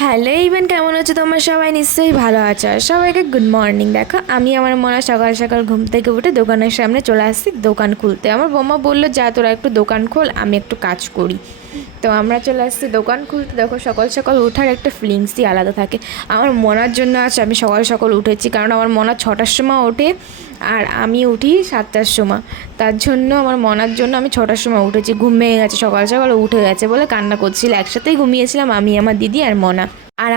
Hello even, কেমন আছো তোমরা? সবাই নিশ্চয়ই ভালো আছো। আর সবাইকে গুড মর্নিং। দেখো, আমি আমার মনে হয় সকাল সকাল ঘুম থেকে উঠে দোকানের সামনে চলে আসছি দোকান খুলতে। আমার বৌমা বললো, যা তোরা একটু দোকান খোল, আমি একটু কাজ করি। তো আমরা চলে আসছি দোকান খুলতে। দেখো, সকাল সকাল ওঠার একটা ফিলিংসই আলাদা থাকে। আমার মনার জন্য আজ আমি সকাল সকাল উঠেছি, কারণ আমার মনা 6টার সময় ওঠে আর আমি উঠি 7টার সময়। তার জন্য আমার মনার জন্য আমি 6টার সময় উঠেছি। ঘুম ভেঙে গেছে, সকাল সকাল উঠে গেছে বলে কান্না করছিল। একসাথেই ঘুমিয়েছিলাম আমি, আমার দিদি আর মনা আর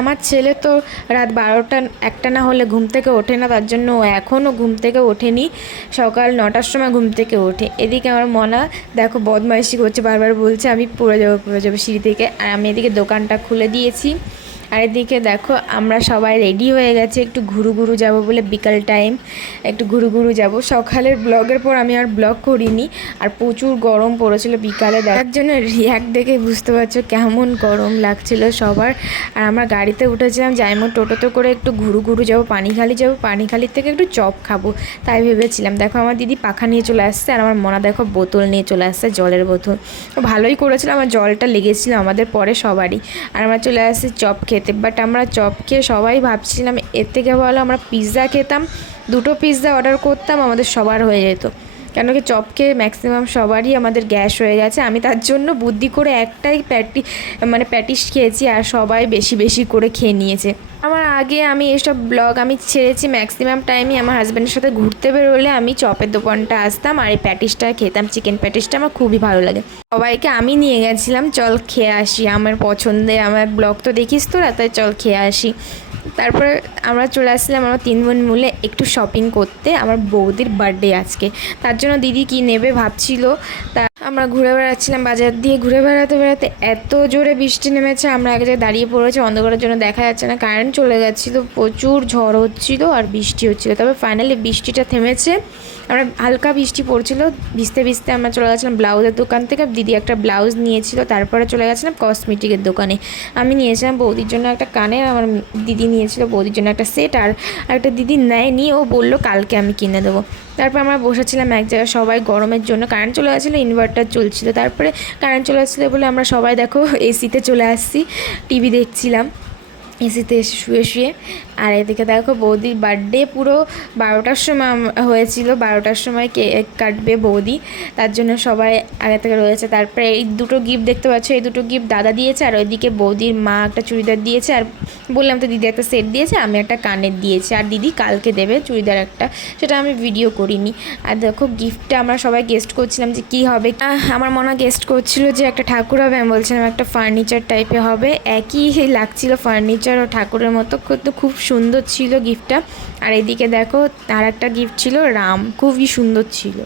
আমার ছেলে তো রাত 12টা 1টা না হলে ঘুম থেকে ওঠে না। তার জন্য ও এখনও ঘুম থেকে ওঠেনি। সকাল 9টার সময় ঘুম থেকে ওঠে। এদিকে আমার মনা দেখো বদমাইশি করছে, বারবার বলছে আমি পড়ে যাবো সিঁড়ি থেকে। আর আমি এদিকে দোকানটা খুলে দিয়েছি। আর এদিকে দেখো আমরা সবাই রেডি হয়ে গেছে একটু ঘুরু ঘুরু যাবো বলে। বিকাল টাইম একটু ঘুরু ঘুরু যাবো। সকালের ব্লগের পর আমি আর ব্লগ করিনি। আর প্রচুর গরম পড়েছিল বিকালে, দেখার জন্য রিয়াক্ট দেখে বুঝতে পারছো কেমন গরম লাগছিল সবার। আর আমরা গাড়িতে উঠেছিলাম যাইমো টোটোতে করে একটু ঘুরু ঘুরু যাবো, পানিখালি যাবো, পানিখালির থেকে একটু চপ খাবো তাই ভেবেছিলাম। দেখো আমার দিদি পাখা নিয়ে চলে আসছে আর আমার মনা দেখো বোতল নিয়ে চলে আসছে, জলের বোতল। ভালোই করেছিল, আমার জলটা লেগেছিলো আমাদের পরে সবারই। আর আমরা চলে আসছি চপ খেতে। বাট আমরা চপ খেয়ে সবাই ভাবছিলাম এর থেকে ভালো আমরা পিৎজা খেতাম। 2টো পিৎজা অর্ডার করতাম, আমাদের সবার হয়ে যেত। কেন কি চপ খেয়ে ম্যাক্সিমাম সবারই আমাদের গ্যাস হয়ে গেছে। আমি তার জন্য বুদ্ধি করে একটাই প্যাটিস খেয়েছি আর সবাই বেশি বেশি করে খেয়ে নিয়েছে। আমার আগে আমি এসব ব্লগ আমি ছেড়েছি। ম্যাক্সিমাম টাইমই আমার হাজব্যান্ডের সাথে ঘুরতে বেরোলে আমি চপের দোকানটা আসতাম আর এই প্যাটিসটা খেতাম। চিকেন প্যাটিসটা আমার খুবই ভালো লাগে। সবাইকে আমি নিয়ে গেছিলাম, চল খেয়ে আসি, আমার পছন্দে, আমার ব্লগ তো দেখিস তোরা, তাই চল খেয়ে আসি। তারপরে আমরা চলে আসছিলাম আমরা 3 বোন মিলে একটু শপিং করতে। আমার বৌদির বার্থডে আজকে, তার জন্য দিদি কি নেবে ভাবছিল। তা আমরা ঘুরে বেড়াচ্ছিলাম বাজার দিয়ে। ঘুরে বেড়াতে বেড়াতে এত জোরে বৃষ্টি নেমেছে, আমরা এক জায়গায় দাঁড়িয়ে পড়েছি, অন্ধকারের জন্য দেখা যাচ্ছে না। কারেন্ট চলে গেছিলো, প্রচুর ঝড় হচ্ছিল আর বৃষ্টি হচ্ছিলো। তবে ফাইনালি বৃষ্টিটা থেমেছে। আমরা হালকা বৃষ্টি পড়ছিল, ভিজতে ভিজতে আমরা চলে গেছিলাম ব্লাউজের দোকান থেকে। দিদি একটা ব্লাউজ নিয়েছিল, তারপরে চলে গেছিলাম কসমেটিকের দোকানে। আমি নিয়েছিলাম বৌদির জন্য একটা কানের, আমার দিদি নিয়েছিল বৌদির জন্য একটা সেট। আর একটা দিদি নেয়নি, ও বললো কালকে আমি কিনে দেবো। তারপর আমরা বসেছিলাম এক জায়গায় সবাই, গরমের জন্য কারেন্ট চলে গেছিলো, ইনভার্টার চলছিল। তারপরে কারেন্ট চলে আসছিলো বলে আমরা সবাই দেখো এসিতে চলে আসছি, টিভি দেখছিলাম এসিতে এসে শুয়ে শুয়ে। আর এদিকে দেখো বৌদির বার্থডে পুরো 12টার সময় হয়েছিল। 12টার সময় কেক কাটবে বৌদি, তার জন্য সবাই আগে থেকে রয়েছে। তারপরে এই 2টো গিফট দেখতে পাচ্ছ, এই 2টো গিফট দাদা দিয়েছে। আর ওইদিকে বৌদির মা একটা চুড়িদার দিয়েছে। আর বললাম তো দিদি একটা সেট দিয়েছে, আমি একটা কানের দিয়েছি। আর দিদি কালকে দেবে চুড়িদার একটা, সেটা আমি ভিডিও করিনি। আর দেখো গিফটটা আমরা সবাই গেস্ট করছিলাম যে কী হবে। আমার মনে গেস্ট করছিল যে একটা ঠাকুর হবে, আমি বলছিলাম একটা ফার্নিচার টাইপের হবে। একই লাগছিল ফার্নিচার ও ঠাকুরের মতো, কিন্তু খুব সুন্দর ছিল গিফটটা। আর এদিকে দেখো আর একটা গিফট ছিল রাম, খুবই সুন্দর ছিল।